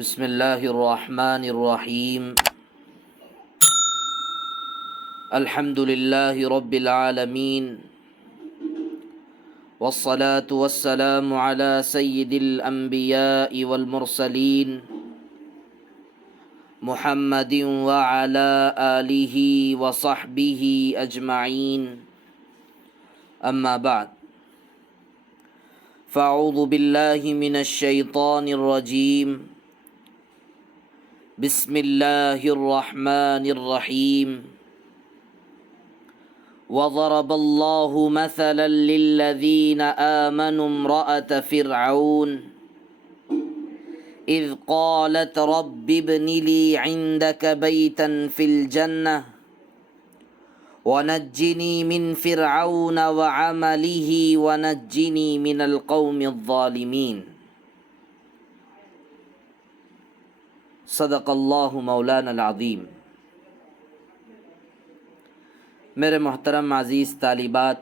بسم اللہ الرحمن الرحیم الحمد للہ رب العالمین والصلاة والسلام علی سید الانبیاء والمرسلین محمد وعلی آلہ وصحبہ اجمعین اما بعد فاعوذ باللہ من الشیطان الرجیم بسم اللہ الرحمن الرحیم وضرب اللہ مثلا للذین آمنوا امرأة فرعون اذ قالت رب ابن لی عندک بیتا فی الجنہ ونجنی من فرعون وعملہ ونجنی من القوم الظالمین صدق اللہ مولانا العظیم۔ میرے محترم عزیز طالبات،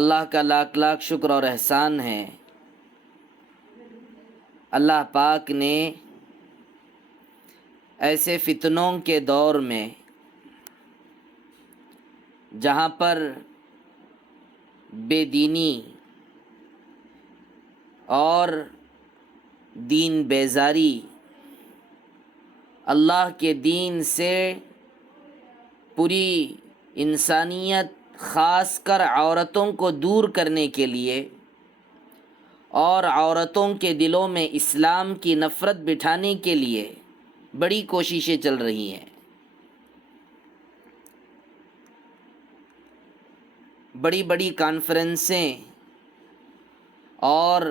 اللہ کا لاکھ لاکھ شکر اور احسان ہے، اللہ پاک نے ایسے فتنوں کے دور میں جہاں پر بے دینی اور دین بیزاری اللہ کے دین سے پوری انسانیت خاص کر عورتوں کو دور کرنے کے لیے اور عورتوں کے دلوں میں اسلام کی نفرت بٹھانے کے لیے بڑی کوششیں چل رہی ہیں۔ بڑی بڑی کانفرنسیں اور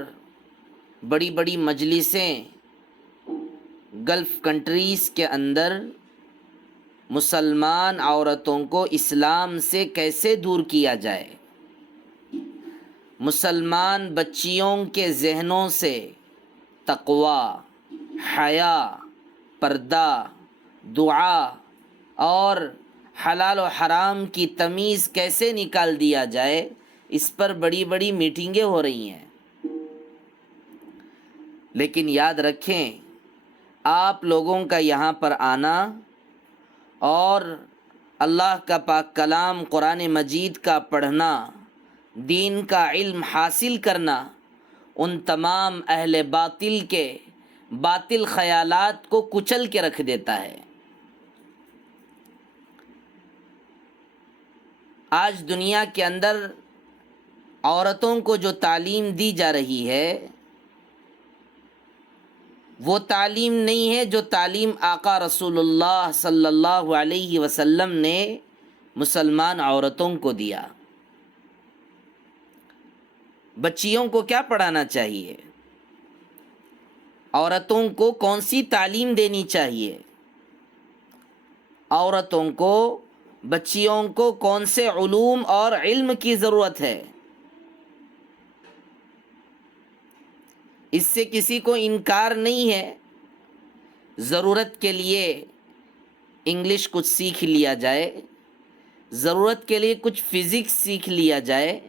بڑی بڑی مجلسیں گلف کنٹریز کے اندر مسلمان عورتوں کو اسلام سے کیسے دور کیا جائے، مسلمان بچیوں کے ذہنوں سے تقوی، حیا، پردہ، دعا اور حلال و حرام کی تمیز کیسے نکال دیا جائے، اس پر بڑی بڑی میٹنگیں ہو رہی ہیں۔ لیکن یاد رکھیں، آپ لوگوں کا یہاں پر آنا اور اللہ کا پاک کلام قرآن مجید کا پڑھنا، دین کا علم حاصل کرنا، ان تمام اہل باطل کے باطل خیالات کو کچل کے رکھ دیتا ہے۔ آج دنیا کے اندر عورتوں کو جو تعلیم دی جا رہی ہے وہ تعلیم نہیں ہے جو تعلیم آقا رسول اللہ صلی اللہ علیہ وسلم نے مسلمان عورتوں کو دیا۔ بچیوں کو کیا پڑھانا چاہیے؟ عورتوں کو کون سی تعلیم دینی چاہیے؟ عورتوں کو، بچیوں کو کون سے علوم اور علم کی ضرورت ہے؟ اس سے کسی کو انکار نہیں ہے۔ ضرورت کے لیے انگلش کچھ سیکھ لیا جائے، ضرورت کے لیے کچھ فزکس سیکھ لیا جائے،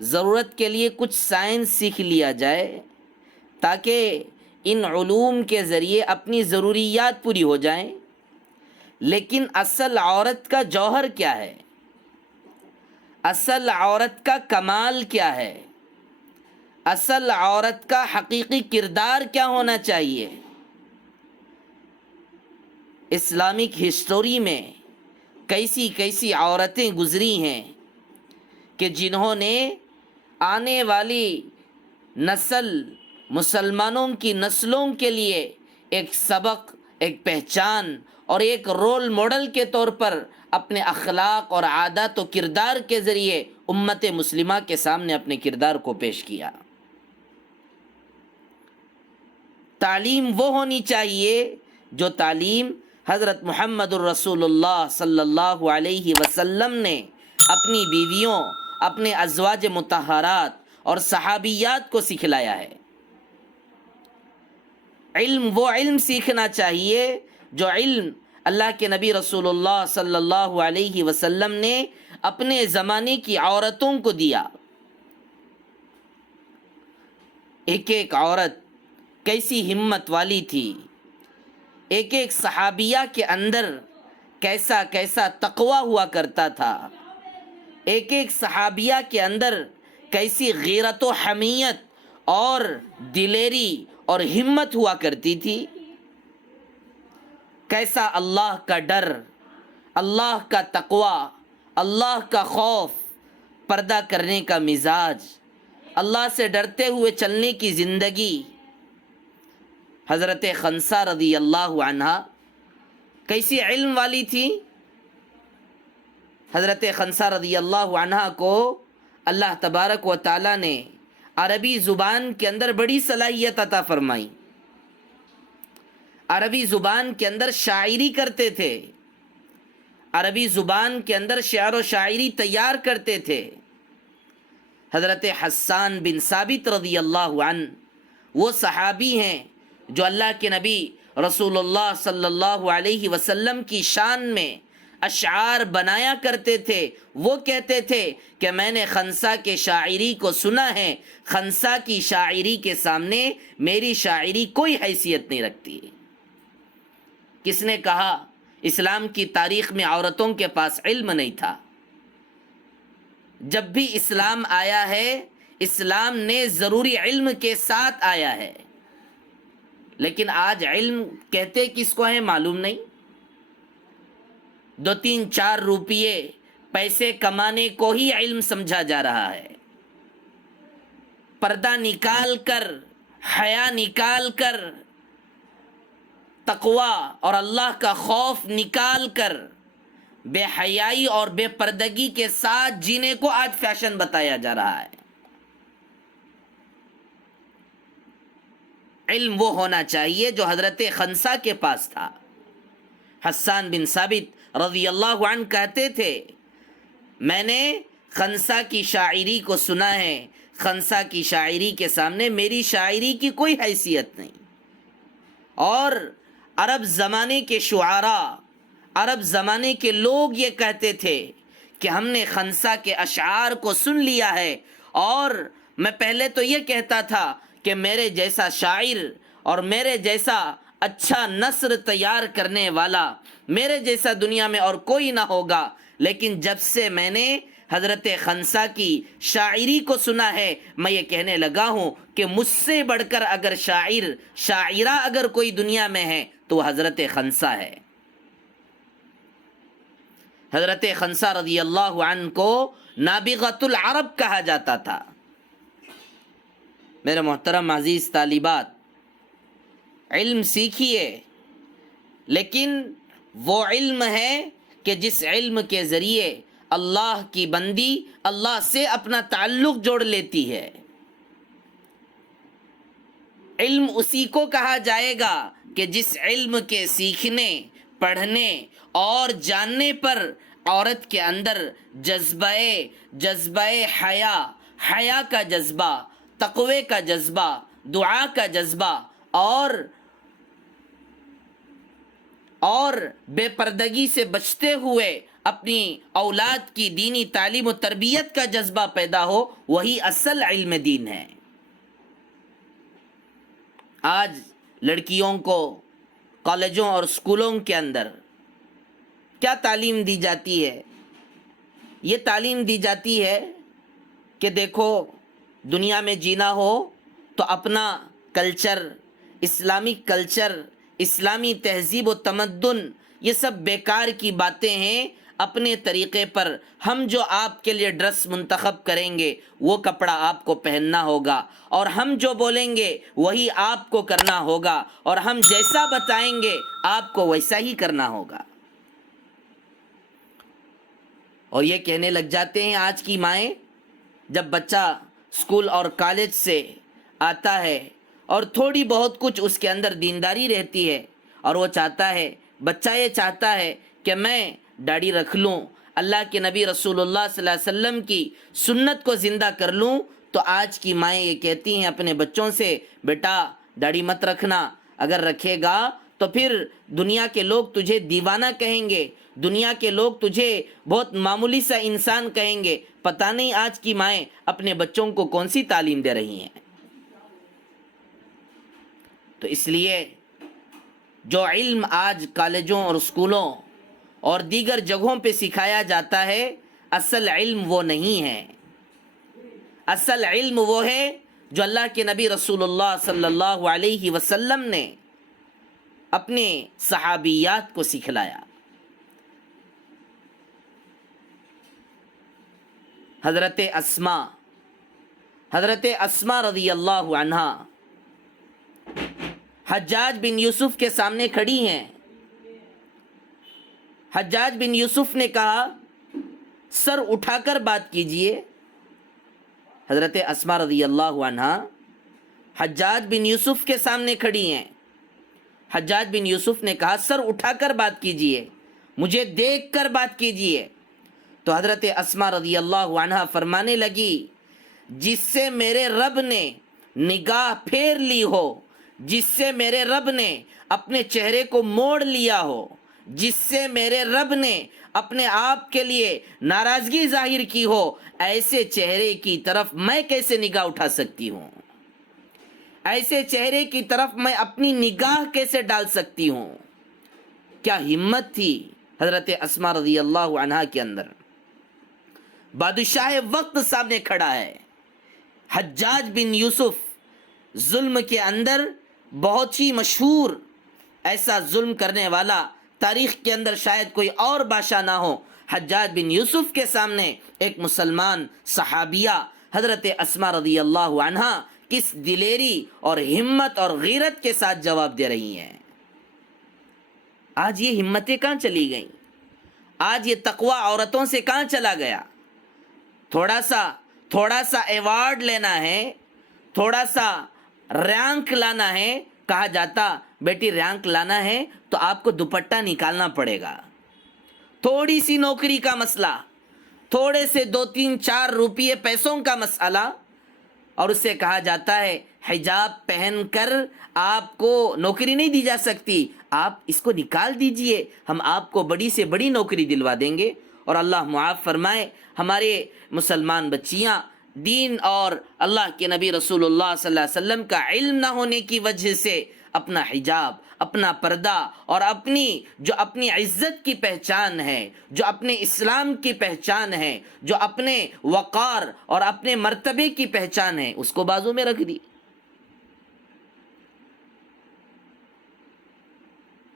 ضرورت کے لیے کچھ سائنس سیکھ لیا جائے، تاکہ ان علوم کے ذریعے اپنی ضروریات پوری ہو جائیں۔ لیکن اصل عورت کا جوہر کیا ہے؟ اصل عورت کا کمال کیا ہے؟ اصل عورت کا حقیقی کردار کیا ہونا چاہیے؟ اسلامک ہسٹوری میں کیسی کیسی عورتیں گزری ہیں کہ جنہوں نے آنے والی نسل، مسلمانوں کی نسلوں کے لیے ایک سبق، ایک پہچان اور ایک رول ماڈل کے طور پر اپنے اخلاق اور عادات و کردار کے ذریعے امت مسلمہ کے سامنے اپنے کردار کو پیش کیا۔ تعلیم وہ ہونی چاہیے جو تعلیم حضرت محمد الرسول اللہ صلی اللہ علیہ وسلم نے اپنی بیویوں، اپنے ازواج مطہرات اور صحابیات کو سکھلایا ہے۔ علم وہ علم سیکھنا چاہیے جو علم اللہ کے نبی رسول اللہ صلی اللہ علیہ وسلم نے اپنے زمانے کی عورتوں کو دیا۔ ایک ایک عورت کیسی ہمت والی تھی، ایک ایک صحابیہ کے اندر کیسا کیسا تقوی ہوا کرتا تھا، ایک ایک صحابیہ کے اندر کیسی غیرت و حمیت اور دلیری اور ہمت ہوا کرتی تھی، کیسا اللہ کا ڈر، اللہ کا تقوی، اللہ کا خوف، پردہ کرنے کا مزاج، اللہ سے ڈرتے ہوئے چلنے کی زندگی۔ حضرت خنسا رضی اللہ عنہا کیسی علم والی تھی۔ حضرت خنسا رضی اللہ عنہا کو اللہ تبارک و تعالی نے عربی زبان کے اندر بڑی صلاحیت عطا فرمائی، عربی زبان کے اندر شاعری کرتے تھے، عربی زبان کے اندر شعر و شاعری تیار کرتے تھے۔ حضرت حسان بن ثابت رضی اللہ عنہ وہ صحابی ہیں جو اللہ کے نبی رسول اللہ صلی اللہ علیہ وسلم کی شان میں اشعار بنایا کرتے تھے۔ وہ کہتے تھے کہ میں نے خنسا کے شاعری کو سنا ہے، خنسا کی شاعری کے سامنے میری شاعری کوئی حیثیت نہیں رکھتی۔ کس نے کہا اسلام کی تاریخ میں عورتوں کے پاس علم نہیں تھا؟ جب بھی اسلام آیا ہے، اسلام نے ضروری علم کے ساتھ آیا ہے، لیکن آج علم کہتے کس کو ہے معلوم نہیں۔ 2-3-4 روپیے پیسے کمانے کو ہی علم سمجھا جا رہا ہے۔ پردہ نکال کر، حیا نکال کر، تقوی اور اللہ کا خوف نکال کر بے حیائی اور بے پردگی کے ساتھ جینے کو آج فیشن بتایا جا رہا ہے۔ علم وہ ہونا چاہیے جو حضرت خنسا کے پاس تھا۔ حسان بن ثابت رضی اللہ عنہ کہتے تھے میں نے خنسا کی شاعری کو سنا ہے، خنسا کی شاعری کے سامنے میری شاعری کی کوئی حیثیت نہیں۔ اور عرب زمانے کے شعراء، عرب زمانے کے لوگ یہ کہتے تھے کہ ہم نے خنسا کے اشعار کو سن لیا ہے، اور میں پہلے تو یہ کہتا تھا کہ میرے جیسا شاعر اور میرے جیسا اچھا نثر تیار کرنے والا میرے جیسا دنیا میں اور کوئی نہ ہوگا، لیکن جب سے میں نے حضرت خنسا کی شاعری کو سنا ہے میں یہ کہنے لگا ہوں کہ مجھ سے بڑھ کر اگر شاعر شاعرہ اگر کوئی دنیا میں ہے تو وہ حضرت خنسا ہے۔ حضرت خنسا رضی اللہ عنہ کو نابغۃ العرب کہا جاتا تھا۔ میرے محترم عزیز طالبات، علم سیکھیے، لیکن وہ علم ہے کہ جس علم کے ذریعے اللہ کی بندی اللہ سے اپنا تعلق جوڑ لیتی ہے۔ علم اسی کو کہا جائے گا کہ جس علم کے سیکھنے، پڑھنے اور جاننے پر عورت کے اندر جذبہ حیا کا جذبہ، تقوی کا جذبہ، دعا کا جذبہ اور بے پردگی سے بچتے ہوئے اپنی اولاد کی دینی تعلیم و تربیت کا جذبہ پیدا ہو، وہی اصل علم دین ہے۔ آج لڑکیوں کو کالجوں اور اسکولوں کے اندر کیا تعلیم دی جاتی ہے؟ یہ تعلیم دی جاتی ہے کہ دیکھو دنیا میں جینا ہو تو اپنا کلچر، اسلامک کلچر، اسلامی تہذیب و تمدن، یہ سب بیکار کی باتیں ہیں۔ اپنے طریقے پر ہم جو آپ کے لیے ڈریس منتخب کریں گے وہ کپڑا آپ کو پہننا ہوگا، اور ہم جو بولیں گے وہی آپ کو کرنا ہوگا، اور ہم جیسا بتائیں گے آپ کو ویسا ہی کرنا ہوگا۔ اور یہ کہنے لگ جاتے ہیں آج کی مائیں، جب بچہ اسکول اور کالج سے آتا ہے اور تھوڑی بہت کچھ اس کے اندر دینداری رہتی ہے، اور وہ چاہتا ہے، بچہ یہ چاہتا ہے کہ میں داڑھی رکھ لوں، اللہ کے نبی رسول اللہ صلی اللہ علیہ وسلم کی سنت کو زندہ کر لوں، تو آج کی مائیں یہ کہتی ہیں اپنے بچوں سے بیٹا داڑھی مت رکھنا، اگر رکھے گا تو پھر دنیا کے لوگ تجھے دیوانہ کہیں گے، دنیا کے لوگ تجھے بہت معمولی سا انسان کہیں گے۔ پتہ نہیں آج کی مائیں اپنے بچوں کو کون سی تعلیم دے رہی ہیں۔ تو اس لیے جو علم آج کالجوں اور اسکولوں اور دیگر جگہوں پہ سکھایا جاتا ہے، اصل علم وہ نہیں ہے. اصل علم وہ ہے جو اللہ کے نبی رسول اللہ صلی اللہ علیہ وسلم نے اپنے صحابیات کو سکھلایا. حضرت اسما رضی اللہ عنہا حجاج بن یوسف کے سامنے کھڑی ہیں. حجاج بن یوسف نے کہا سر اٹھا کر بات کیجئے. حضرت اسما رضی اللہ عنہا حجاج بن یوسف کے سامنے کھڑی ہیں. حجاج بن یوسف نے کہا سر اٹھا کر بات کیجئے، مجھے دیکھ کر بات کیجئے. تو حضرت اسما رضی اللہ عنہا فرمانے لگی جس سے میرے رب نے نگاہ پھیر لی ہو، جس سے میرے رب نے اپنے چہرے کو موڑ لیا ہو، جس سے میرے رب نے اپنے آپ کے لیے ناراضگی ظاہر کی ہو، ایسے چہرے کی طرف میں کیسے نگاہ اٹھا سکتی ہوں؟ ایسے چہرے کی طرف میں اپنی نگاہ کیسے ڈال سکتی ہوں؟ کیا ہمت تھی حضرت اسما رضی اللہ عنہا کے اندر. بادشاہ وقت سامنے کھڑا ہے. حجاج بن یوسف ظلم کے اندر بہت ہی مشہور، ایسا ظلم کرنے والا تاریخ کے اندر شاید کوئی اور بادشاہ نہ ہو. حجاج بن یوسف کے سامنے ایک مسلمان صحابیہ حضرت اسما رضی اللہ عنہا کس دلیری اور ہمت اور غیرت کے ساتھ جواب دے رہی ہیں. آج یہ ہمتیں کہاں چلی گئیں؟ آج یہ تقوی عورتوں سے کہاں چلا گیا؟ تھوڑا سا ایوارڈ لینا ہے، تھوڑا سا رینک لانا ہے، کہا جاتا بیٹی رینک لانا ہے تو آپ کو دوپٹہ نکالنا پڑے گا. تھوڑی سی نوکری کا مسئلہ، تھوڑے سے 2-3-4 روپیے پیسوں کا مسئلہ، اور اس سے کہا جاتا ہے حجاب پہن کر آپ کو نوکری نہیں دی جا سکتی، آپ اس کو نکال دیجئے، ہم آپ کو بڑی سے بڑی نوکری دلوا دیں گے. اور اللہ معاف فرمائے ہمارے مسلمان بچیاں دین اور اللہ کے نبی رسول اللہ صلی اللہ علیہ وسلم کا علم نہ ہونے کی وجہ سے اپنا حجاب، اپنا پردہ اور اپنی عزت کی پہچان ہے، جو اپنے اسلام کی پہچان ہے، جو اپنے وقار اور اپنے مرتبے کی پہچان ہے، اس کو بازو میں رکھ دی.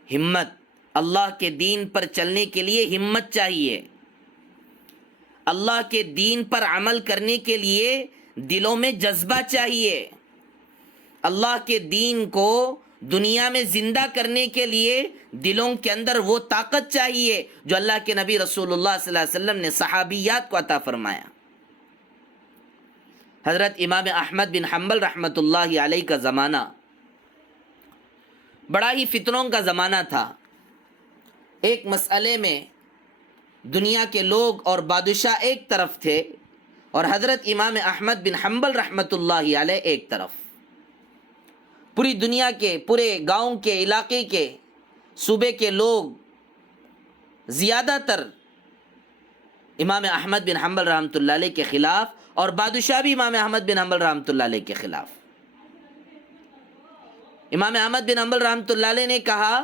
ہمت، اللہ کے دین پر چلنے کے لیے ہمت چاہیے. اللہ کے دین پر عمل کرنے کے لیے دلوں میں جذبہ چاہیے. اللہ کے دین کو دنیا میں زندہ کرنے کے لیے دلوں کے اندر وہ طاقت چاہیے جو اللہ کے نبی رسول اللہ صلی اللہ علیہ وسلم نے صحابیات کو عطا فرمایا. حضرت امام احمد بن حنبل رحمۃ اللہ علیہ کا زمانہ بڑا ہی فتنوں کا زمانہ تھا. ایک مسئلے میں دنیا کے لوگ اور بادشاہ ایک طرف تھے اور حضرت امام احمد بن حنبل رحمۃ اللہ علیہ ایک طرف. پوری دنیا کے، پورے گاؤں کے، علاقے کے، صوبے کے لوگ زیادہ تر امام احمد بن حنبل رحمۃ اللہ علیہ کے خلاف، اور بادشاہ بھی امام احمد بن حنبل رحمۃ اللہ علیہ کے خلاف. امام احمد بن حنبل رحمۃ اللہ علیہ نے کہا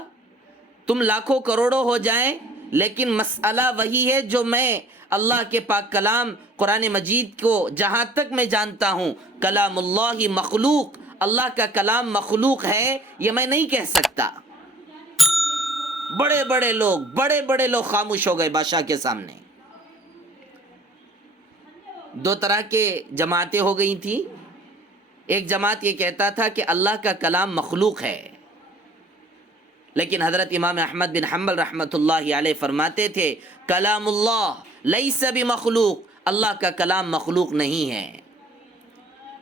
تم لاکھوں کروڑوں ہو جائیں لیکن مسئلہ وہی ہے جو میں اللہ کے پاک کلام قرآن مجید کو جہاں تک میں جانتا ہوں کلام اللہ مخلوق، اللہ کا کلام مخلوق ہے، یہ میں نہیں کہہ سکتا. بڑے بڑے لوگ خاموش ہو گئے بادشاہ کے سامنے. دو طرح کے جماعتیں ہو گئی تھیں. ایک جماعت یہ کہتا تھا کہ اللہ کا کلام مخلوق ہے، لیکن حضرت امام احمد بن حنبل رحمۃ اللہ علیہ فرماتے تھے کلام اللہ لیس بمخلوق، اللہ کا کلام مخلوق نہیں ہے.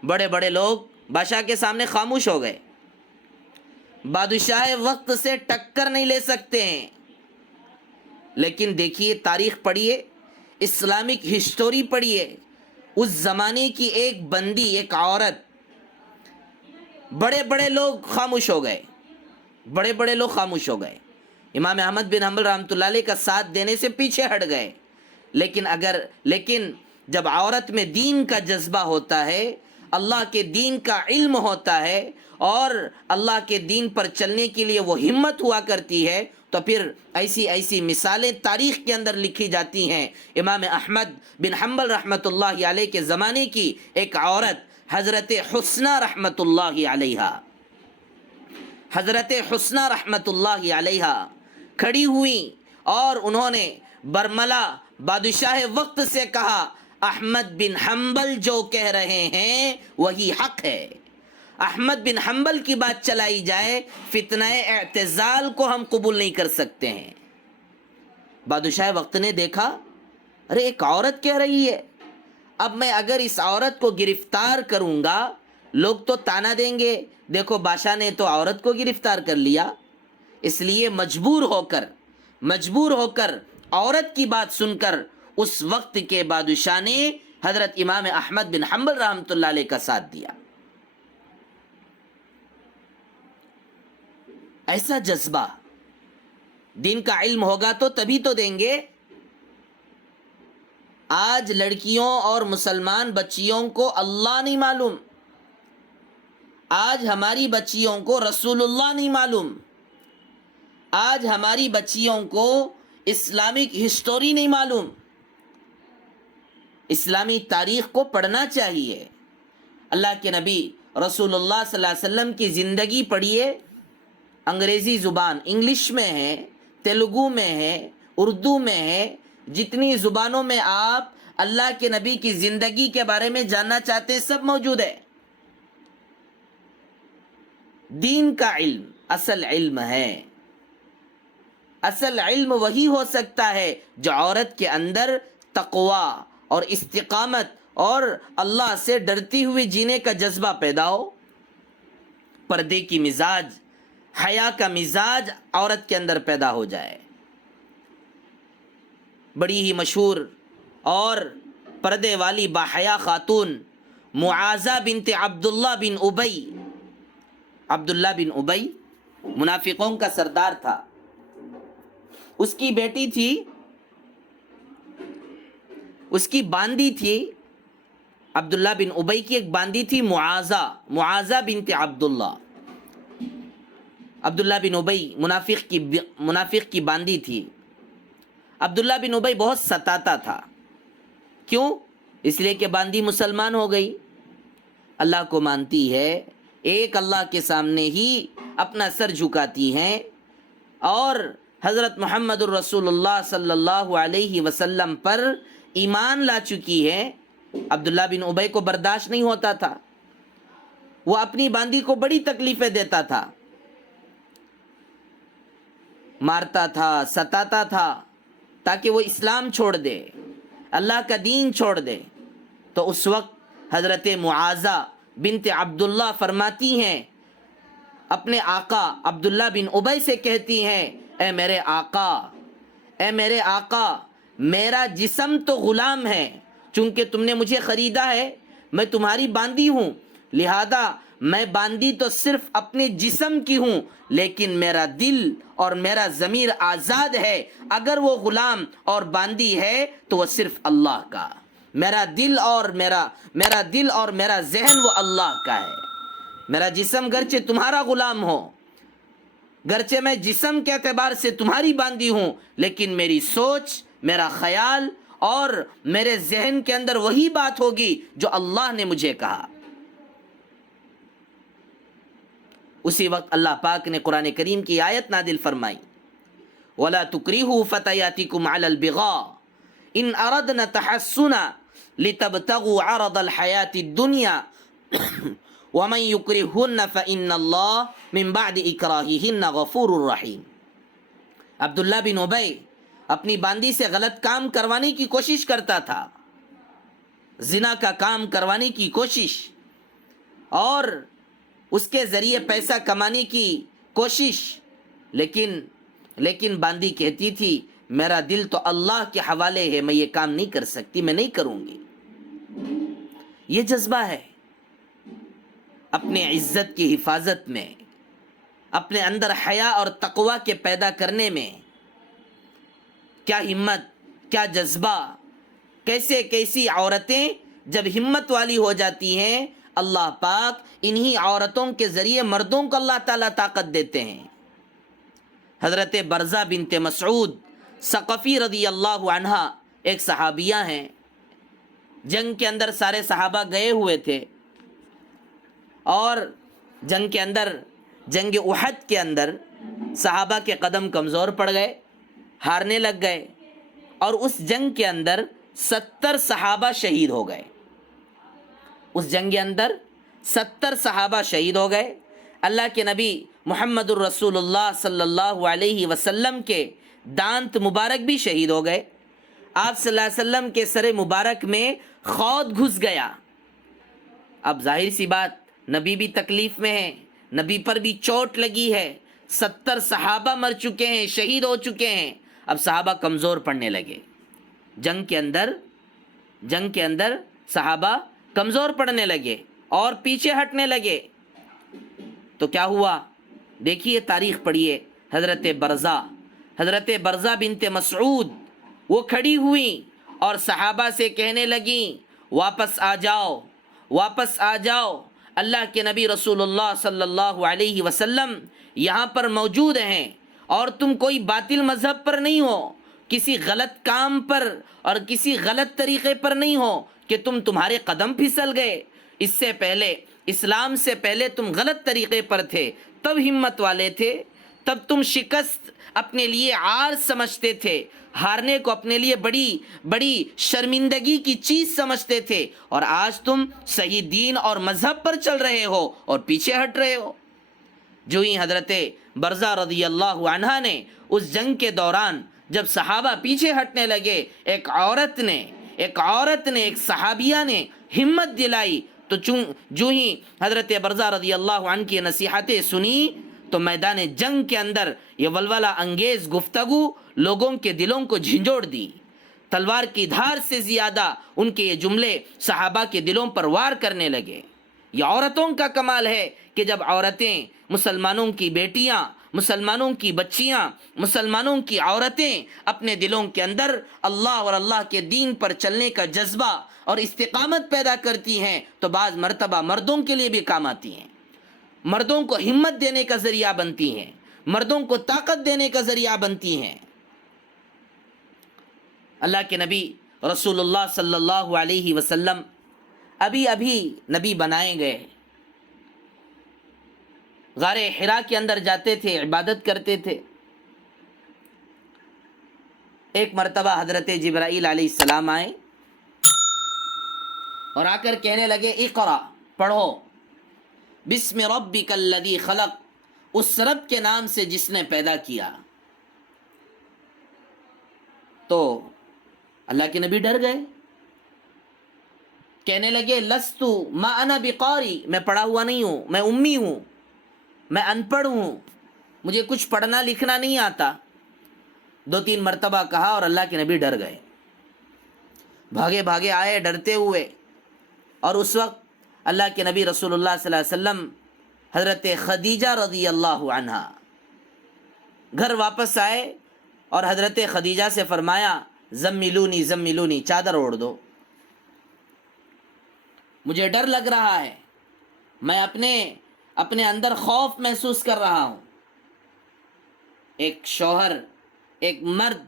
بڑے بڑے لوگ بادشاہ کے سامنے خاموش ہو گئے. بادشاہ وقت سے ٹکر نہیں لے سکتے ہیں. لیکن دیکھیے، تاریخ پڑھیے، اسلامک ہسٹوری پڑھیے، اس زمانے کی ایک بندی، ایک عورت، بڑے لوگ خاموش ہو گئے. بڑے لوگ خاموش ہو گئے. امام احمد بن حنبل رحمۃ اللہ علیہ کا ساتھ دینے سے پیچھے ہٹ گئے. لیکن جب عورت میں دین کا جذبہ ہوتا ہے اللہ کے دین کا علم ہوتا ہے اور اللہ کے دین پر چلنے کے لیے وہ ہمت ہوا کرتی ہے تو پھر ایسی ایسی مثالیں تاریخ کے اندر لکھی جاتی ہیں. امام احمد بن حنبل رحمۃ اللہ علیہ کے زمانے کی ایک عورت حضرت حسنہ رحمۃ اللہ علیہ، حضرت حسنہ رحمۃ اللہ علیہ کھڑی ہوئی اور انہوں نے برملا بادشاہ وقت سے کہا احمد بن حنبل جو کہہ رہے ہیں وہی حق ہے. احمد بن حنبل کی بات چلائی جائے، فتنہ اعتزال کو ہم قبول نہیں کر سکتے ہیں. بادشاہ وقت نے دیکھا ارے ایک عورت کہہ رہی ہے، اب میں اگر اس عورت کو گرفتار کروں گا لوگ تو تانا دیں گے، دیکھو بادشاہ نے تو عورت کو گرفتار کر لیا. اس لیے مجبور ہو کر عورت کی بات سن کر اس وقت کے بادشاہ نے حضرت امام احمد بن حنبل رحمۃ اللہ علیہ کا ساتھ دیا. ایسا جذبہ، دین کا علم ہوگا تو تبھی تو دیں گے. آج لڑکیوں اور مسلمان بچیوں کو اللہ نہیں معلوم، آج ہماری بچیوں کو رسول اللہ نہیں معلوم، آج ہماری بچیوں کو اسلامک ہسٹوری نہیں معلوم. اسلامی تاریخ کو پڑھنا چاہیے. اللہ کے نبی رسول اللہ صلی اللہ علیہ وسلم کی زندگی پڑھیے. انگریزی زبان انگلش میں ہے، تیلگو میں ہے، اردو میں ہے، جتنی زبانوں میں آپ اللہ کے نبی کی زندگی کے بارے میں جاننا چاہتے ہیں سب موجود ہے. دین کا علم اصل علم ہے. اصل علم وہی ہو سکتا ہے جو عورت کے اندر تقوی اور استقامت اور اللہ سے ڈرتی ہوئی جینے کا جذبہ پیدا ہو. پردے کی مزاج، حیا کا مزاج عورت کے اندر پیدا ہو جائے. بڑی ہی مشہور اور پردے والی باحیا خاتون معاذہ بنت عبداللہ بن ابی، عبداللہ بن ابی منافقوں کا سردار تھا. اس کی بیٹی تھی، اس کی باندی تھی، عبداللہ بن ابی کی ایک باندی تھی معاذہ بنت عبداللہ. عبداللہ بن ابی منافق کی باندی تھی. عبداللہ بن ابی بہت ستاتا تھا. کیوں؟ اس لیے کہ باندی مسلمان ہو گئی، اللہ کو مانتی ہے، ایک اللہ کے سامنے ہی اپنا سر جھکاتی ہیں اور حضرت محمد الرسول اللہ صلی اللہ علیہ وسلم پر ایمان لا چکی ہے. عبداللہ بن ابی کو برداشت نہیں ہوتا تھا، وہ اپنی باندی کو بڑی تکلیفیں دیتا تھا، مارتا تھا، ستاتا تھا تاکہ وہ اسلام چھوڑ دے، اللہ کا دین چھوڑ دے. تو اس وقت حضرت معاذہ بنت عبداللہ فرماتی ہیں، اپنے آقا عبداللہ بن ابی سے کہتی ہیں، اے میرے آقا، اے میرے آقا، میرا جسم تو غلام ہے، چونکہ تم نے مجھے خریدا ہے، میں تمہاری باندی ہوں، لہذا میں باندی تو صرف اپنے جسم کی ہوں، لیکن میرا دل اور میرا ضمیر آزاد ہے. اگر وہ غلام اور باندی ہے تو وہ صرف اللہ کا، میرا دل اور میرا ذہن وہ اللہ کا ہے. میرا جسم گرچہ تمہارا غلام ہو، گرچہ میں جسم کے اعتبار سے تمہاری باندی ہوں، لیکن میری سوچ، میرا خیال اور میرے ذہن کے اندر وہی بات ہوگی جو اللہ نے مجھے کہا. اسی وقت اللہ پاک نے قرآن کریم کی آیت نازل فرمائی، وَلَا تُكْرِهُوا فَتَيَاتِكُمْ عَلَى الْبِغَاءِ إِنْ أَرَدْنَ تَحَسُّنًا لِتَبْتَغُوا عَرَضَ الْحَيَاةِ الدُّنْيَا وَمَنْ يُكْرِهُنَّ فَإِنَّ اللَّهَ مِنْ بَعْدِ إِكْرَاهِهِنَّ غَفُورٌ رَحِيمٌ. عبداللہ بن ابی اپنی باندی سے غلط کام کروانے کی کوشش کرتا تھا، زنا کا کام کروانے کی کوشش اور اس کے ذریعے پیسہ کمانے کی کوشش، لیکن باندی کہتی تھی میرا دل تو اللہ کے حوالے ہے، میں یہ کام نہیں کر سکتی، میں نہیں کروں گی. یہ جذبہ ہے اپنے عزت کی حفاظت میں، اپنے اندر حیا اور تقوی کے پیدا کرنے میں. کیا ہمت، کیا جذبہ، کیسی عورتیں جب ہمت والی ہو جاتی ہیں اللہ پاک انہی عورتوں کے ذریعے مردوں کو اللہ تعالیٰ طاقت دیتے ہیں۔ حضرت برزہ بنت مسعود ثقفی رضی اللہ عنہا ایک صحابیہ ہیں، جنگ کے اندر سارے صحابہ گئے ہوئے تھے، اور جنگ احد کے اندر صحابہ کے قدم کمزور پڑ گئے، ہارنے لگ گئے، اور اس جنگ کے اندر 70 صحابہ شہید ہو گئے۔ اس جنگ کے اندر 70 صحابہ شہید ہو گئے۔ اللہ کے نبی محمد الرسول اللہ صلی اللہ علیہ وسلم کے دانت مبارک بھی شہید ہو گئے۔ آپ صلی اللہ علیہ وسلم کے سر مبارک میں خود گھس گیا۔ اب ظاہر سی بات، نبی بھی تکلیف میں ہے، نبی پر بھی چوٹ لگی ہے، 70 صحابہ مر چکے ہیں، شہید ہو چکے ہیں۔ اب صحابہ کمزور پڑنے لگے، جنگ کے اندر صحابہ کمزور پڑنے لگے اور پیچھے ہٹنے لگے۔ تو کیا ہوا؟ دیکھیے، تاریخ پڑھیے۔ حضرت برزہ بنت مسعود وہ کھڑی ہوئی اور صحابہ سے کہنے لگیں، واپس آ جاؤ، واپس آ جاؤ، اللہ کے نبی رسول اللہ صلی اللہ علیہ وسلم یہاں پر موجود ہیں، اور تم کوئی باطل مذہب پر نہیں ہو، کسی غلط کام پر اور کسی غلط طریقے پر نہیں ہو کہ تمہارے قدم پھسل گئے۔ اس سے پہلے، اسلام سے پہلے تم غلط طریقے پر تھے، تب ہمت والے تھے، تب تم شکست اپنے لیے عار سمجھتے تھے، ہارنے کو اپنے لیے بڑی شرمندگی کی چیز سمجھتے تھے، اور آج تم صحیح دین اور مذہب پر چل رہے ہو اور پیچھے ہٹ رہے ہو۔ جو ہی حضرت برزہ رضی اللہ عنہا نے اس جنگ کے دوران جب صحابہ پیچھے ہٹنے لگے، ایک عورت نے ایک صحابیہ نے ہمت دلائی، تو جو ہی حضرت برزہ رضی اللہ عنہ کی نصیحتیں سنی، تو میدان جنگ کے اندر یہ ولولہ انگیز گفتگو لوگوں کے دلوں کو جھنجھوڑ دی۔ تلوار کی دھار سے زیادہ ان کے یہ جملے صحابہ کے دلوں پر وار کرنے لگے۔ یہ عورتوں کا کمال ہے کہ جب عورتیں، مسلمانوں کی بیٹیاں، مسلمانوں کی بچیاں، مسلمانوں کی عورتیں اپنے دلوں کے اندر اللہ اور اللہ کے دین پر چلنے کا جذبہ اور استقامت پیدا کرتی ہیں، تو بعض مرتبہ مردوں کے لیے بھی کام آتی ہیں، مردوں کو ہمت دینے کا ذریعہ بنتی ہیں، مردوں کو طاقت دینے کا ذریعہ بنتی ہیں۔ اللہ کے نبی رسول اللہ صلی اللہ علیہ وسلم ابھی نبی بنائے گئے، غار حرا کے اندر جاتے تھے، عبادت کرتے تھے۔ ایک مرتبہ حضرت جبرائیل علیہ السلام آئے اور آ کر کہنے لگے، اقرا، پڑھو، بسم ربک الذی خلق، اس رب کے نام سے جس نے پیدا کیا۔ تو اللہ کے نبی ڈر گئے، کہنے لگے، لست ما انا بقاری، میں پڑھا ہوا نہیں ہوں، میں امی ہوں، میں ان پڑھ ہوں، مجھے کچھ پڑھنا لکھنا نہیں آتا۔ 2-3 مرتبہ کہا اور اللہ کے نبی ڈر گئے، بھاگے آئے ڈرتے ہوئے، اور اس وقت اللہ کے نبی رسول اللہ صلی اللہ علیہ وسلم حضرت خدیجہ رضی اللہ عنہا گھر واپس آئے اور حضرت خدیجہ سے فرمایا، زملونی، چادر اوڑھ دو، مجھے ڈر لگ رہا ہے، میں اپنے اندر خوف محسوس کر رہا ہوں۔ ایک شوہر، ایک مرد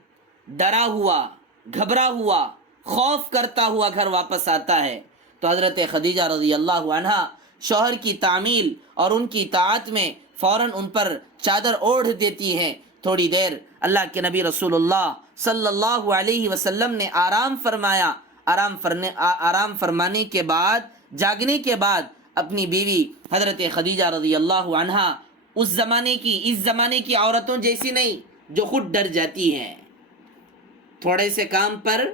ڈرا ہوا، گھبرا ہوا، خوف کرتا ہوا گھر واپس آتا ہے، تو حضرت خدیجہ رضی اللہ عنہا شوہر کی تعمیل اور ان کی اطاعت میں فوراً ان پر چادر اوڑھ دیتی ہیں۔ تھوڑی دیر اللہ کے نبی رسول اللہ صلی اللہ علیہ وسلم نے آرام فرمایا، آرام فرمانے کے بعد، جاگنے کے بعد اپنی بیوی حضرت خدیجہ رضی اللہ عنہا اس زمانے کی عورتوں جیسی نہیں جو خود ڈر جاتی ہیں۔ تھوڑے سے کام پر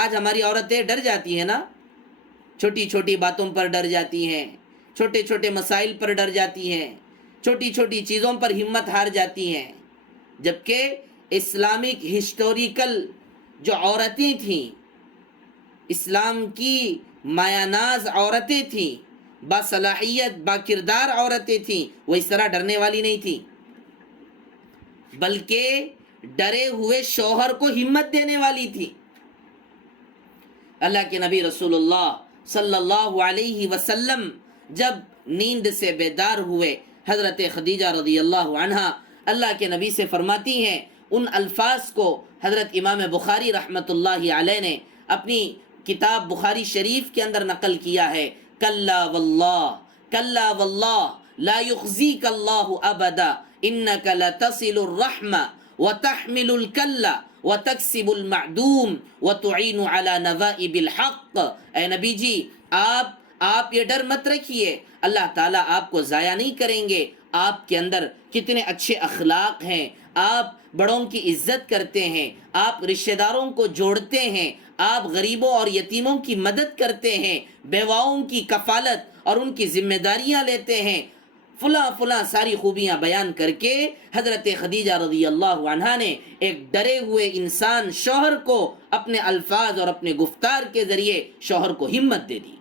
آج ہماری عورتیں ڈر جاتی ہیں نا، چھوٹی چھوٹی باتوں پر ڈر جاتی ہیں، چھوٹے چھوٹے مسائل پر ڈر جاتی ہیں، چھوٹی چھوٹی چیزوں پر ہمت ہار جاتی ہیں، جبکہ اسلامک ہسٹوریکل جو عورتیں تھیں، اسلام کی مایہ ناز عورتیں تھیں، باصلاحیت با کردار عورتیں تھیں، وہ اس طرح ڈرنے والی نہیں تھیں، بلکہ ڈرے ہوئے شوہر کو ہمت دینے والی تھی۔ اللہ کے نبی رسول اللہ صلی اللہ علیہ وسلم جب نیند سے بیدار ہوئے، حضرت خدیجہ رضی اللہ عنہا اللہ کے نبی سے فرماتی ہیں، ان الفاظ کو حضرت امام بخاری رحمۃ اللہ علیہ نے اپنی کتاب بخاری شریف کے اندر نقل کیا ہے، کلا واللہ، کلا واللہ لا یخزیک اللہ ابدا انک لتصل الرحم وتحمل الکل وتکسب المعدوم وتعین علی نوائب الحق۔ اے نبی جی، آپ یہ ڈر مت رکھیے، اللہ تعالیٰ آپ کو ضائع نہیں کریں گے۔ آپ کے اندر کتنے اچھے اخلاق ہیں، آپ بڑوں کی عزت کرتے ہیں، آپ رشتہ داروں کو جوڑتے ہیں، آپ غریبوں اور یتیموں کی مدد کرتے ہیں، بیواؤں کی کفالت اور ان کی ذمہ داریاں لیتے ہیں، فلاں فلاں ساری خوبیاں بیان کر کے حضرت خدیجہ رضی اللہ عنہا نے ایک ڈرے ہوئے انسان شوہر کو اپنے الفاظ اور اپنے گفتار کے ذریعے شوہر کو ہمت دے دی۔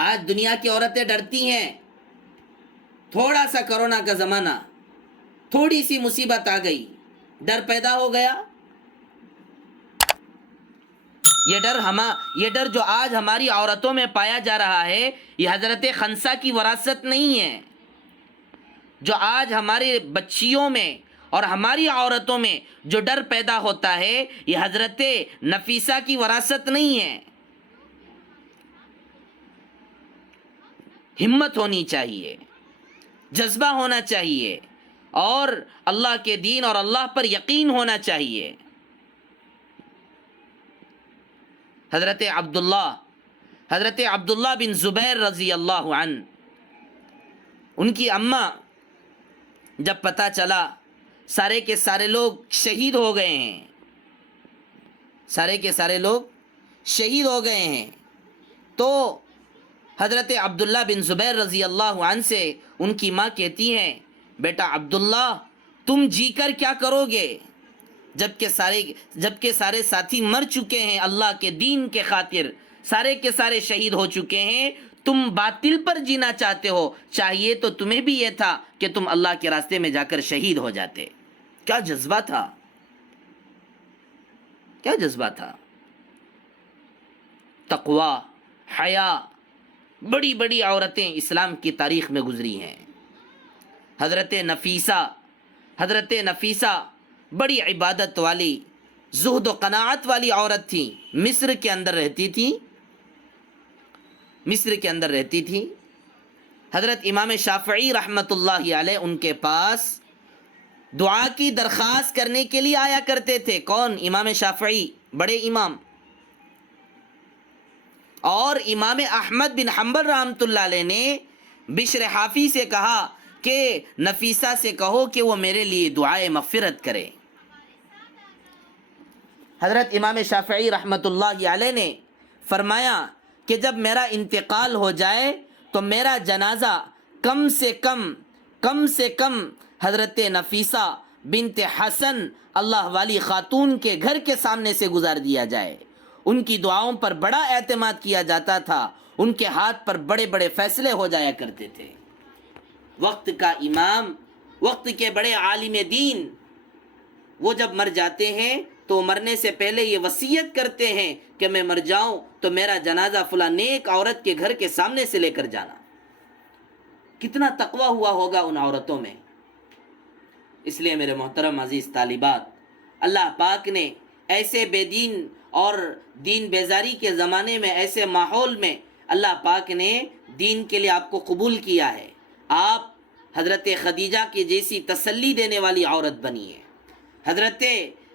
آج دنیا کی عورتیں ڈرتی ہیں، تھوڑا سا کرونا کا زمانہ، تھوڑی سی مصیبت آ گئی، ڈر پیدا ہو گیا۔ یہ ڈر جو آج ہماری عورتوں میں پایا جا رہا ہے، یہ حضرت خنسا کی وراثت نہیں ہے۔ جو آج ہمارے بچیوں میں اور ہماری عورتوں میں جو ڈر پیدا ہوتا ہے، یہ حضرت نفیسہ کی وراثت نہیں ہے۔ ہمت ہونی چاہیے، جذبہ ہونا چاہیے، اور اللہ کے دین اور اللہ پر یقین ہونا چاہیے۔ حضرت عبداللہ بن زبیر رضی اللہ عنہ، ان کی اماں جب پتہ چلا سارے کے سارے لوگ شہید ہو گئے ہیں، سارے کے سارے لوگ شہید ہو گئے ہیں، تو حضرت عبداللہ بن زبیر رضی اللہ عنہ سے ان کی ماں کہتی ہیں، بیٹا عبداللہ، تم جی کر کیا کرو گے جبکہ سارے ساتھی مر چکے ہیں، اللہ کے دین کے خاطر سارے کے سارے شہید ہو چکے ہیں، تم باطل پر جینا چاہتے ہو، چاہیے تو تمہیں بھی یہ تھا کہ تم اللہ کے راستے میں جا کر شہید ہو جاتے۔ کیا جذبہ تھا، کیا جذبہ تھا! تقوی، حیا، بڑی بڑی عورتیں اسلام کی تاریخ میں گزری ہیں۔ حضرت نفیسہ بڑی عبادت والی، زہد و قناعت والی عورت تھی، مصر کے اندر رہتی تھی۔ حضرت امام شافعی رحمۃ اللہ علیہ ان کے پاس دعا کی درخواست کرنے کے لیے آیا کرتے تھے۔ کون؟ امام شافعی، بڑے امام۔ اور امام احمد بن حنبل رحمۃ اللہ علیہ نے بشر حافی سے کہا کہ نفیسہ سے کہو کہ وہ میرے لیے دعائے مغفرت کرے۔ حضرت امام شافعی رحمۃ اللہ علیہ نے فرمایا کہ جب میرا انتقال ہو جائے تو میرا جنازہ کم سے کم حضرت نفیسہ بنت حسن اللہ والی خاتون کے گھر کے سامنے سے گزار دیا جائے۔ ان کی دعاؤں پر بڑا اعتماد کیا جاتا تھا، ان کے ہاتھ پر بڑے بڑے فیصلے ہو جایا کرتے تھے۔ وقت کا امام، وقت کے بڑے عالم دین، وہ جب مر جاتے ہیں تو مرنے سے پہلے یہ وصیت کرتے ہیں کہ میں مر جاؤں تو میرا جنازہ فلاں نیک عورت کے گھر کے سامنے سے لے کر جانا۔ کتنا تقوی ہوا ہوگا ان عورتوں میں۔ اس لیے میرے محترم عزیز طالبات، اللہ پاک نے ایسے بے دین اور دین بیزاری کے زمانے میں، ایسے ماحول میں اللہ پاک نے دین کے لیے آپ کو قبول کیا ہے۔ آپ حضرت خدیجہ کی جیسی تسلی دینے والی عورت بنی ہے۔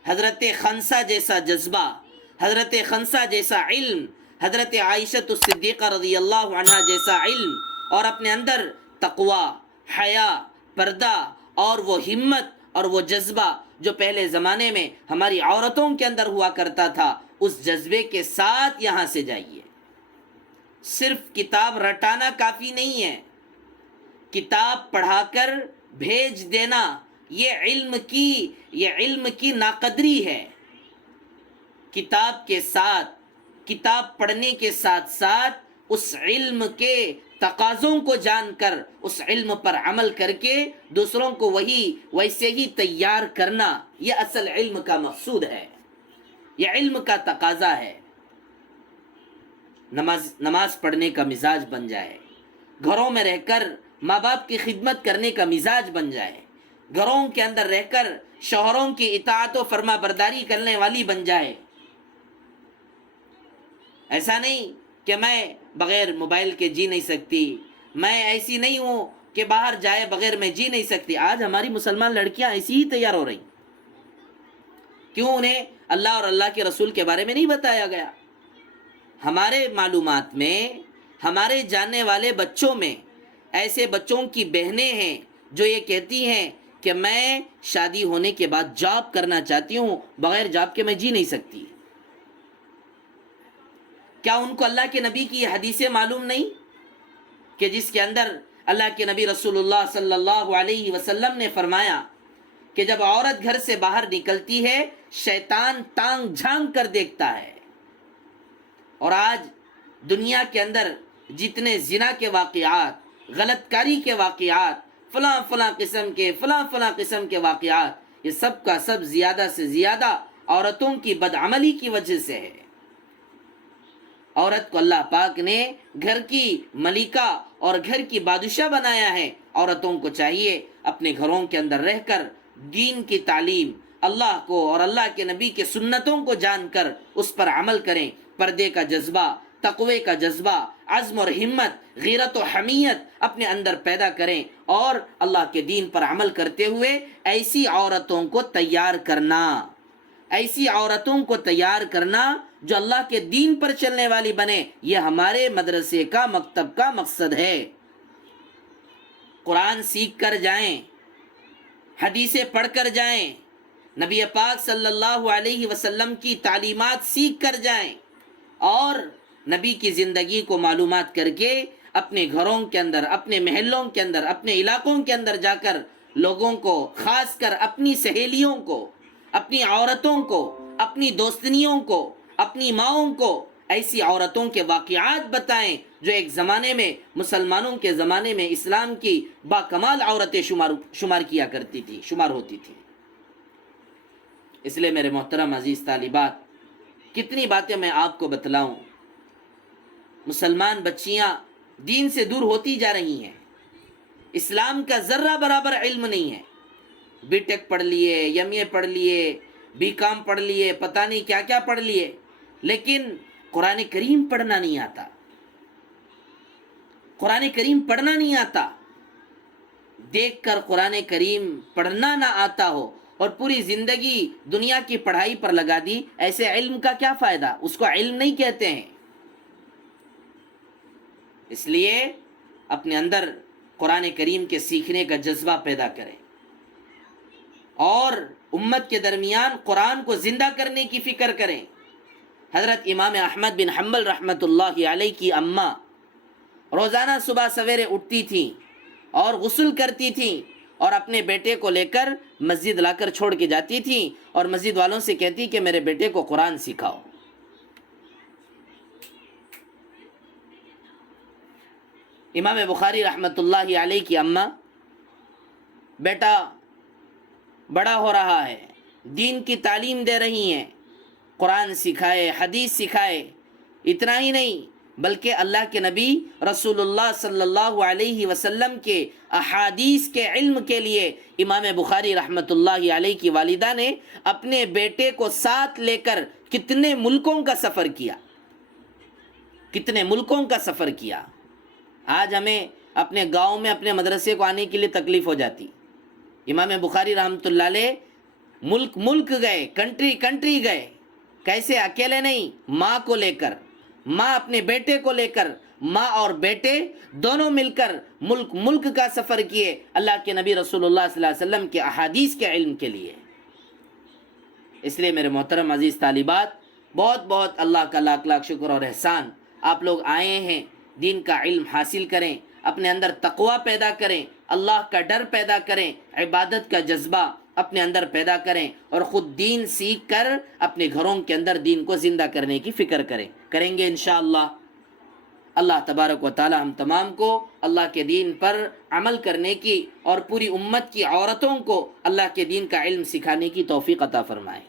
حضرت خنسا جیسا جذبہ، حضرت خنسا جیسا علم، حضرت عائشہ الصدیقہ رضی اللہ عنہا جیسا علم، اور اپنے اندر تقوی، حیا، پردہ اور وہ ہمت اور وہ جذبہ جو پہلے زمانے میں ہماری عورتوں کے اندر ہوا کرتا تھا، اس جذبے کے ساتھ یہاں سے جائیے۔ صرف کتاب رٹانا کافی نہیں ہے، کتاب پڑھا کر بھیج دینا یہ علم کی ناقدری ہے۔ کتاب کے ساتھ، کتاب پڑھنے کے ساتھ ساتھ اس علم کے تقاضوں کو جان کر، اس علم پر عمل کر کے دوسروں کو ویسے ہی تیار کرنا، یہ اصل علم کا مقصود ہے، یہ علم کا تقاضا ہے۔ نماز پڑھنے کا مزاج بن جائے، گھروں میں رہ کر ماں باپ کی خدمت کرنے کا مزاج بن جائے، گھروں کے اندر رہ کر شوہروں کی اطاعت و فرما برداری کرنے والی بن جائے۔ ایسا نہیں کہ میں بغیر موبائل کے جی نہیں سکتی، میں ایسی نہیں ہوں کہ باہر جائے بغیر میں جی نہیں سکتی۔ آج ہماری مسلمان لڑکیاں ایسی ہی تیار ہو رہی، کیوں؟ انہیں اللہ اور اللہ کے رسول کے بارے میں نہیں بتایا گیا۔ ہمارے معلومات میں، ہمارے جاننے والے بچوں میں ایسے بچوں کی بہنیں ہیں جو یہ کہتی ہیں کہ میں شادی ہونے کے بعد جاب کرنا چاہتی ہوں، بغیر جاب کے میں جی نہیں سکتی۔ کیا ان کو اللہ کے نبی کی یہ حدیثیں معلوم نہیں کہ جس کے اندر اللہ کے نبی رسول اللہ صلی اللہ علیہ وسلم نے فرمایا کہ جب عورت گھر سے باہر نکلتی ہے شیطان ٹانگ جھانک کر دیکھتا ہے۔ اور آج دنیا کے اندر جتنے زنا کے واقعات، غلط کاری کے واقعات، فلاں قسم کے واقعات، یہ سب کا سب زیادہ سے زیادہ عورتوں کی بدعملی کی وجہ سے ہے۔ عورت کو اللہ پاک نے گھر کی ملکہ اور گھر کی بادشاہ بنایا ہے۔ عورتوں کو چاہیے اپنے گھروں کے اندر رہ کر دین کی تعلیم، اللہ کو اور اللہ کے نبی کے سنتوں کو جان کر اس پر عمل کریں، پردے کا جذبہ، تقوی کا جذبہ، عزم اور ہمت، غیرت و حمیت اپنے اندر پیدا کریں، اور اللہ کے دین پر عمل کرتے ہوئے ایسی عورتوں کو تیار کرنا، ایسی عورتوں کو تیار کرنا جو اللہ کے دین پر چلنے والی بنے۔ یہ ہمارے مدرسے کا، مکتب کا مقصد ہے۔ قرآن سیکھ کر جائیں، حدیثیں پڑھ کر جائیں، نبی پاک صلی اللہ علیہ وسلم کی تعلیمات سیکھ کر جائیں، اور نبی کی زندگی کو معلومات کر کے اپنے گھروں کے اندر، اپنے محلوں کے اندر، اپنے علاقوں کے اندر جا کر لوگوں کو، خاص کر اپنی سہیلیوں کو، اپنی عورتوں کو، اپنی دوستنیوں کو، اپنی ماؤں کو ایسی عورتوں کے واقعات بتائیں جو ایک زمانے میں، مسلمانوں کے زمانے میں اسلام کی باکمال عورتیں شمار کیا کرتی تھی، شمار ہوتی تھی۔ اس لیے میرے محترم عزیز طالبات، کتنی باتیں میں آپ کو بتلاؤں۔ مسلمان بچیاں دین سے دور ہوتی جا رہی ہیں، اسلام کا ذرہ برابر علم نہیں ہے۔ بی ٹیک پڑھ لیے، ایم اے پڑھ لیے، بی کام پڑھ لیے، پتہ نہیں کیا کیا پڑھ لیے، لیکن قرآن کریم پڑھنا نہیں آتا، قرآن کریم پڑھنا نہیں آتا۔ دیکھ کر قرآن کریم پڑھنا نہ آتا ہو اور پوری زندگی دنیا کی پڑھائی پر لگا دی، ایسے علم کا کیا فائدہ؟ اس کو علم نہیں کہتے ہیں۔ اس لیے اپنے اندر قرآن کریم کے سیکھنے کا جذبہ پیدا کریں، اور امت کے درمیان قرآن کو زندہ کرنے کی فکر کریں۔ حضرت امام احمد بن حنبل رحمۃ اللہ علیہ کی اماں روزانہ صبح سویرے اٹھتی تھیں اور غسل کرتی تھیں، اور اپنے بیٹے کو لے کر مسجد لا کر چھوڑ کے جاتی تھیں، اور مسجد والوں سے کہتی کہ میرے بیٹے کو قرآن سکھاؤ۔ امام بخاری رحمۃ اللہ علیہ کی اماں، بیٹا بڑا ہو رہا ہے، دین کی تعلیم دے رہی ہیں، قرآن سکھائے، حدیث سکھائے، اتنا ہی نہیں بلکہ اللہ کے نبی رسول اللہ صلی اللہ علیہ وسلم کے احادیث کے علم کے لیے امام بخاری رحمۃ اللہ علیہ کی والدہ نے اپنے بیٹے کو ساتھ لے کر کتنے ملکوں کا سفر کیا، کتنے ملکوں کا سفر کیا۔ آج ہمیں اپنے گاؤں میں اپنے مدرسے کو آنے کے لیے تکلیف ہو جاتی، امام بخاری رحمۃ اللہ علیہ ملک گئے، کنٹری گئے، کیسے؟ اکیلے نہیں، ماں کو لے کر، ماں اپنے بیٹے کو لے کر، ماں اور بیٹے دونوں مل کر ملک کا سفر کیے اللہ کے نبی رسول اللہ صلی اللہ علیہ وسلم کے احادیث کے علم کے لیے۔ اس لیے میرے محترم عزیز طالبات، بہت بہت اللہ کا لاکھ لاکھ شکر اور احسان، آپ لوگ آئے ہیں، دین کا علم حاصل کریں، اپنے اندر تقوی پیدا کریں، اللہ کا ڈر پیدا کریں، عبادت کا جذبہ اپنے اندر پیدا کریں، اور خود دین سیکھ کر اپنے گھروں کے اندر دین کو زندہ کرنے کی فکر کریں گے انشاءاللہ۔ اللہ تبارک و تعالی ہم تمام کو اللہ کے دین پر عمل کرنے کی اور پوری امت کی عورتوں کو اللہ کے دین کا علم سکھانے کی توفیق عطا فرمائے۔